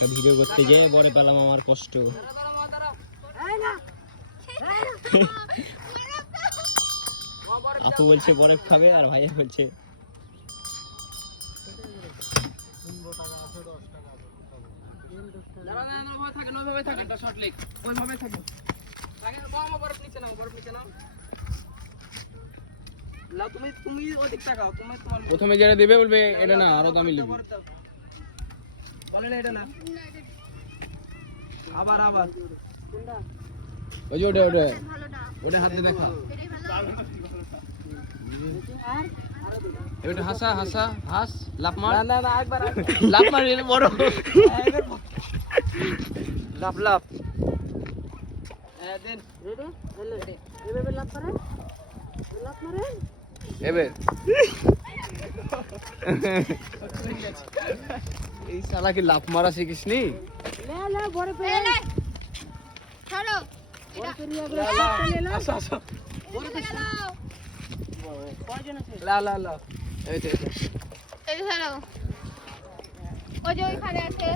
একটা ভিডিও করতে যেয়ে বরে পেলাম আমার কষ্ট। আপু বলছে বরফ খাবে আর ভাইয়া বলছে প্রথমে যেটা দেবে বলবে এটা না আরো দামি নেবে। আবার আবার ওই যে ওটা ওটা ওটা হাতে দেখা এটা হাসা হাসা হাস লাফ মার না না একবার লাফ মার এর বড় লাফ লাফ দেন রেডি এভাবে লাফ করে লাফ মারে এবে এই শালা কি লাফ মারা শিখিসনি? লে লে বড় করে লে চলো বড় করে নিয়ে গেল আসো আসো বড় করে চলো কয়জন আছে লা লা লা এই তো এই চলো ওই যে ওইখানে আছে